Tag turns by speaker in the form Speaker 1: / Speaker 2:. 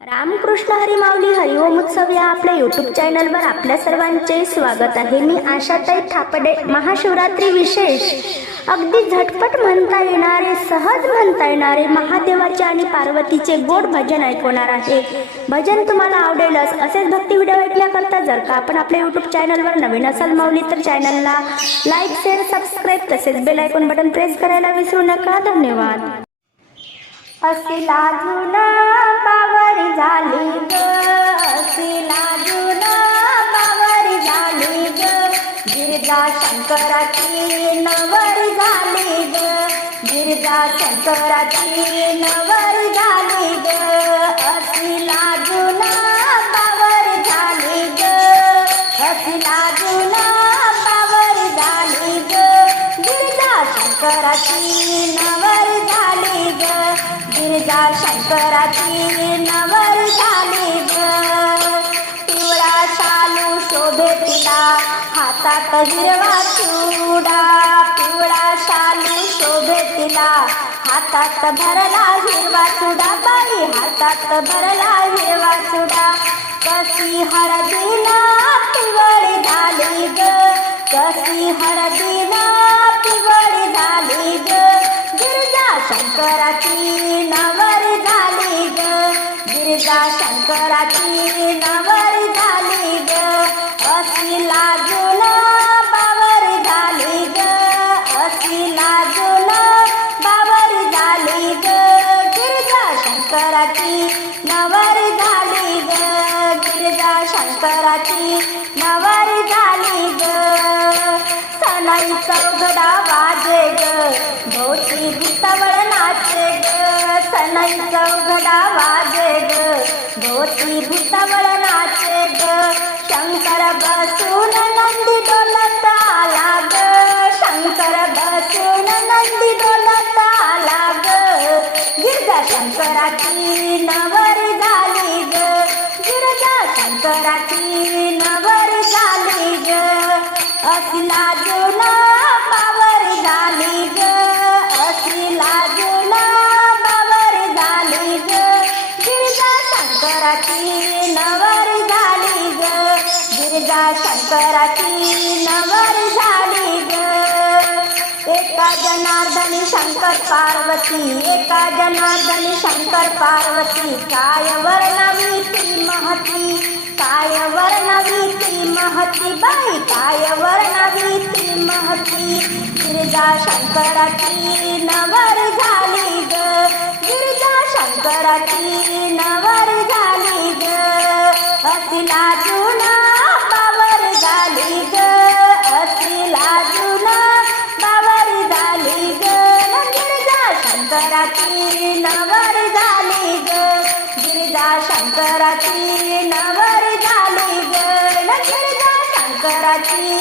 Speaker 1: रामकृष्ण हरी माऊली हरिओम उत्सव या आपल्या युट्यूब चॅनलवर आपल्या सर्वांचे स्वागत आहे. मी आशाताई थापडे. महाशिवरात्री विशेष. अगदी झटपट म्हणता येणारे सहज म्हणता येणारे महादेवाचे आणि पार्वतीचे गोड भजन ऐकवणार आहे. भजन तुम्हाला आवडेलच. असेच भक्ती व्हिडिओ ऐकण्याकरता जर का आपण आपल्या युट्यूब चॅनलवर नवीन असाल माऊली तर चॅनलला लाईक शेअर सबस्क्राईब तसेच बेल ऐकून बटन प्रेस करायला विसरू नका. धन्यवाद. अशी लाजून ना झाली ग. अशी लाजून बावरी झाली ग. गिरजा शंकराची नवरी झाली ग. गिरजा शंकराची नवरी झाली ग. अशी लाजून बावरी झाली ग. अशी लाजून बावरी झाली ग. गिरजा शंकराची नवरी झाली गिरजा शंकराची नवर झाली पिवळा शालू शोभे तिला हातात हिरवा चुडा. पिवळा शालू शोभे तिला हातात भरला हिरवा चुडा. बाई हातात भरला हिरवा चुडा. कशी हळदीला पिवळी झाली ग. कशी हळदीला दुर्गा शंकराची नवर झाली ग. अशी लाजून बावर झाली ग. अशी लाजून बावर झाली ग. गिरजा शंकराची नवर झाली ग. गिरजा शंकराची नवर झाली ग. सनाई चौघडा वाजे ग. नाही चौघडा वाजे ग धोती भूतावळ नाचे ग शंकर बसून नंदी डोलत आला ग शंकर बसून नंदी डोलत आला ग गिरजा शंकराची नवर झाली ग गिरजा शंकराची नवर झाली ग. असला जो गिरजा शंकराची नवर झाली ग. एका जनार्दनी शंकर पार्वती एका जनार्दनी शंकर पार्वती. काय वर्णवी ती महती काय वर्णवी ती महती बाई काय वर्णवी ती महती. गिरिजा शंकराची नवर झाली ग. गिरिजा शंकराची नवर झाली ग. अशी नवर झाली ग. गिरिजा शंकराची नवर झाली ग. गिरिजा शंकराची